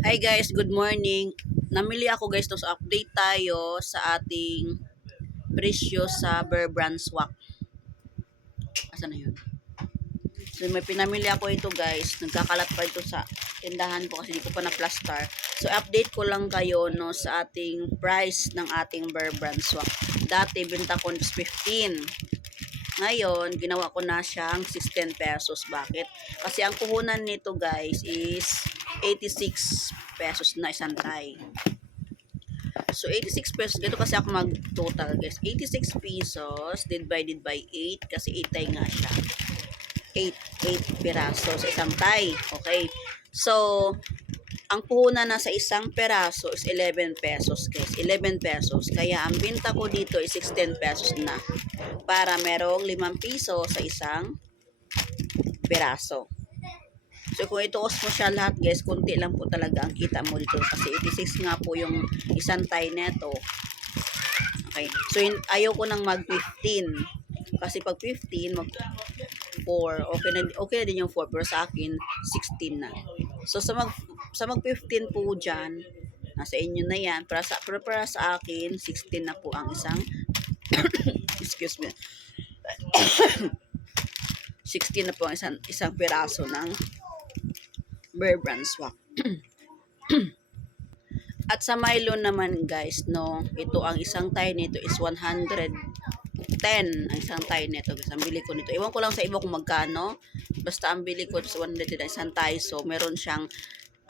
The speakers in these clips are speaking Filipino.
Hi guys, good morning. Namili ako guys, to sa update tayo sa ating presyo sa Bear Brand Swak. Asa na yun? So may pinamili ako ito guys. Nagkakalat pa ito sa tindahan ko kasi di ko pa na-plaster. So update ko lang kayo no sa ating price ng ating Bear Brand Swak. Dati binta ko is 15. Ngayon, ginawa ko na siyang 16 pesos. Bakit? Kasi ang puhunan nito guys is 86 pesos na isang tie. So, 86 pesos. Ganito kasi ako mag-total, guys. 86 pesos divided by 8 kasi 8 tie nga siya. 8 piraso sa isang tie. Okay. So, ang puhunan na sa isang peraso is 11 pesos, guys. 11 pesos. Kaya, ang binta ko dito is 16 pesos na. Para merong 5 piso sa isang peraso. So, kung ituos mo siya lahat, guys, kunti lang po talaga ang kita mo dito. Kasi 86 nga po yung isang tie neto. Okay. So, ayaw ko nang mag-15. Kasi pag 15, mag-4. Okay na din yung 4. Pero sa akin, 16 na. So, sa mag-15 po dyan, nasa inyo na yan. Pero para sa akin, 16 na po ang isang, excuse me, 16 na po ang isang piraso ng Bear Brand Swak. At sa Milo naman guys, no, ito ang isang tie nito is 110 ang isang tie nito guys. Ang bili ko nito. Iwan ko lang sa iba kung magkano. Basta ang bili ko is 110 ang isang tie. So, meron siyang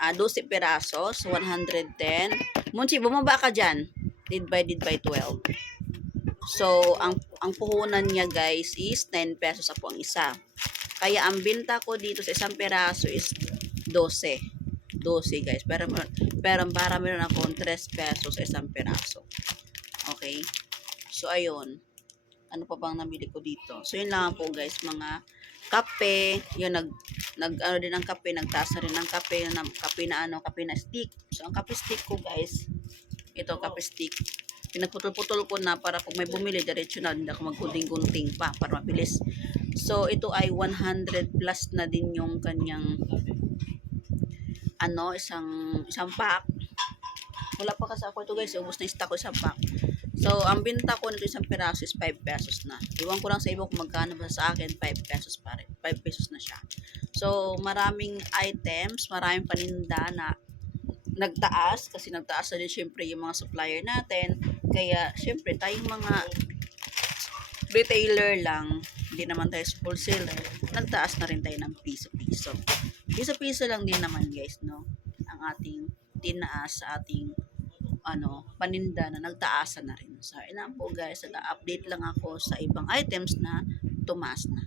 12 perasos, 110. Munchi, bumaba ka dyan. Divided by 12. So, ang puhunan niya guys is 9 pesos po ang isa. Kaya ang binta ko dito sa isang peraso is 12. 12 guys. Pero para meron akong 3 pesos sa isang peraso. Okay? So, ayun. Ano pa bang namili ko dito? So, yun lang po guys. Mga kape. Yun, ano din ang kape. Nagtasa rin ng kape. Kape na stick. So, ang kape stick ko guys. Ito, kape stick. Pinagputol-putol ko na para pag may bumili, diretso na. Hindi ako maggunting-gunting pa para mabilis. So, ito ay 100 plus na din yung kanyang isang pack. Wala pa kasi ako ito guys, ubos na stock ko isang pack. So, ang binta ko nito isang piraso is 5 pesos na. Iwan ko lang sa iba kung magkano, basta sa akin 5 pesos pa rin. 5 pesos na siya. So, maraming items, maraming paninda na nagtaas kasi nagtaas na din syempre yung mga supplier natin. Kaya, syempre, tayong mga retailer lang, hindi naman tayo wholesaler, nagtaas na rin tayo ng piso-piso. Piso-piso lang din naman guys, no? Ang ating tinaas sa ating paninda na nagtaasan na rin. So, ilan po guys, nag-update lang ako sa ibang items na tumaas na.